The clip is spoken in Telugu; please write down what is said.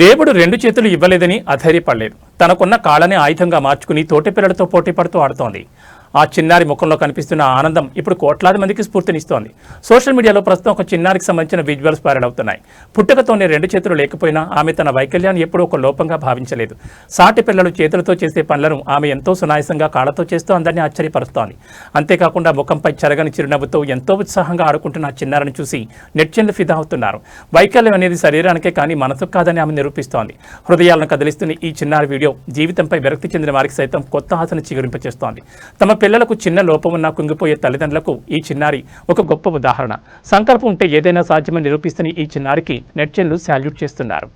దేవుడు రెండు చేతులు ఇవ్వలేదని అధైర్యపడలేదు. తనకున్న కాళ్ళని ఆయుధంగా మార్చుకుని తోటి పిల్లలతో పోటీ పడుతూ ఆడుతోంది. ఆ చిన్నారి ముఖంలో కనిపిస్తున్న ఆనందం ఇప్పుడు కోట్లాది మందికి స్ఫూర్తినిస్తోంది. సోషల్ మీడియాలో ప్రస్తుతం ఒక చిన్నారికి సంబంధించిన విజువల్స్ వైరల్ అవుతున్నాయి. పుట్టుకతోనే రెండు చేతులు లేకపోయినా ఆమె తన వైకల్యాన్ని ఎప్పుడూ ఒక లోపంగా భావించలేదు. సాటి పిల్లలు చేతులతో చేసే పనులను ఆమె ఎంతో సునాయాసంగా కాళ్లతో చేస్తూ అందరినీ ఆశ్చర్యపరుస్తోంది. అంతేకాకుండా ముఖంపై చెరగని చిరునవ్వుతో ఎంతో ఉత్సాహంగా ఆడుకుంటున్న ఆ చిన్నారిని చూసి నెటిజన్లు ఫిదా అవుతున్నారు. వైకల్యం అనేది శరీరానికే కానీ మనసుకు కాదని ఆమె నిరూపిస్తోంది. హృదయాలను కదిలిస్తున్న ఈ చిన్నారి వీడియో జీవితంపై విరక్తి చెందిన వారికి సైతం కొత్త ఆశను చిగురింపచేస్తోంది. తమ పిల్లలకు చిన్న లోపం ఉన్నా కుంగిపోయే తల్లిదండ్రులకు ఈ చిన్నారి ఒక గొప్ప ఉదాహరణ. సంకల్పం ఉంటే ఏదైనా సాధ్యమని నిరూపిస్తున్న ఈ చిన్నారికి నెటిజన్లు సాల్యూట్ చేస్తున్నారు.